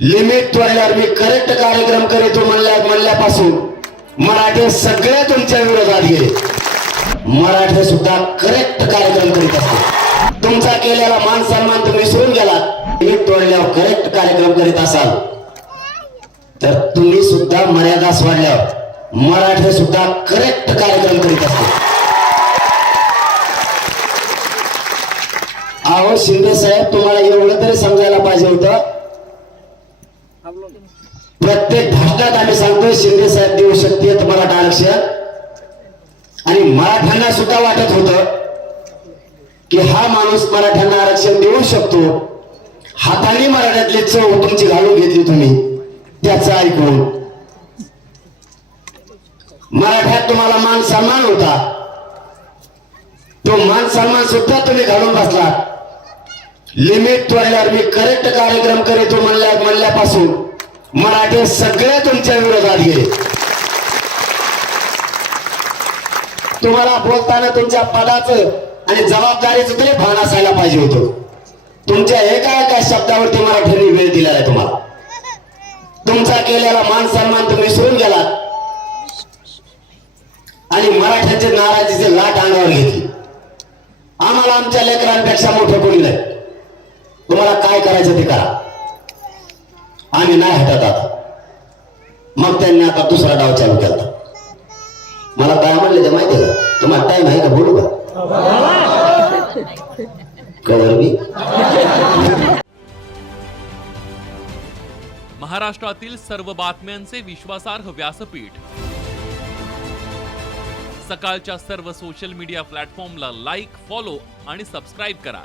Limit तोडल्यावर मी correct कार्यक्रम करीतो म्हणल्या म्हणल्यापासून मराठे सगळे तुमच्या विरोधात गेले. मराठे सुद्धा करेक्ट कार्यक्रम करीत असते तुमचा केलेला मान सन्मान तुम्ही विसरून गेलात. लिमिट तोडल्यावर करेक्ट कार्यक्रम करीत असाल. तर तुम्ही सुद्धा मर्यादा सोडल्यावर मराठे सुद्धा करेक्ट कार्यक्रम करीत असते अहो शिंदे साहेब तुम्हाला एवढं तरी समजायला पाहिजे होतं प्रत्येक भाषणात आम्ही सांगतोय शिंदे साहेब देऊ शकते मराठा आरक्षण आणि मराठ्यांना सुद्धा वाटत होतं की हा माणूस मराठ्यांना आरक्षण देऊ शकतो. हाताने मराठ्यातली चव तुमची घालून घेतली तुम्ही. त्याचं ऐकून. मराठ्यात तुम्हाला मान सन्मान होता. तो मान सन्मान सुद्धा तुम्ही घालून बसला लिमिट तोडल्यावर मी करेक्ट कार्यक्रम करतो म्हणल्या म्हणल्यापासून मराठे सगळे तुमच्या विरोधात गेले. तुम्हाला बोलताना तुमच्या पदाचं आणि जबाबदारीचं तरी भान असायला पाहिजे होतं. तुमच्या एका एका शब्दावरती मराठ्यांनी वेळ दिलेला आहे तुम्हाला. तुमचा केलेला मान सन्मान तुम्ही सोडून गेलात. आणि मराठ्यांचे नाराजीचे लाट अंगावर घेतली. आम्हाला आमच्या लेकरांपेक्षा मोठं कोणी नाही. तुम्हाला काय करायचं ते करा. आम्ही नाही हटत आता. मग त्यांनी आता दुसरा डाव चालू केला. मला काय म्हणले ते माहिती का? तुम्हाला टाइम आहे का? बोलू का? कवर मी? महाराष्ट्रातील सर्व बातम्यांचे विश्वासार्ह व्यासपीठ. सकाळच्या सर्व सोशल मीडिया प्लॅटफॉर्मला लाईक फॉलो आणि सबस्क्राईब करा.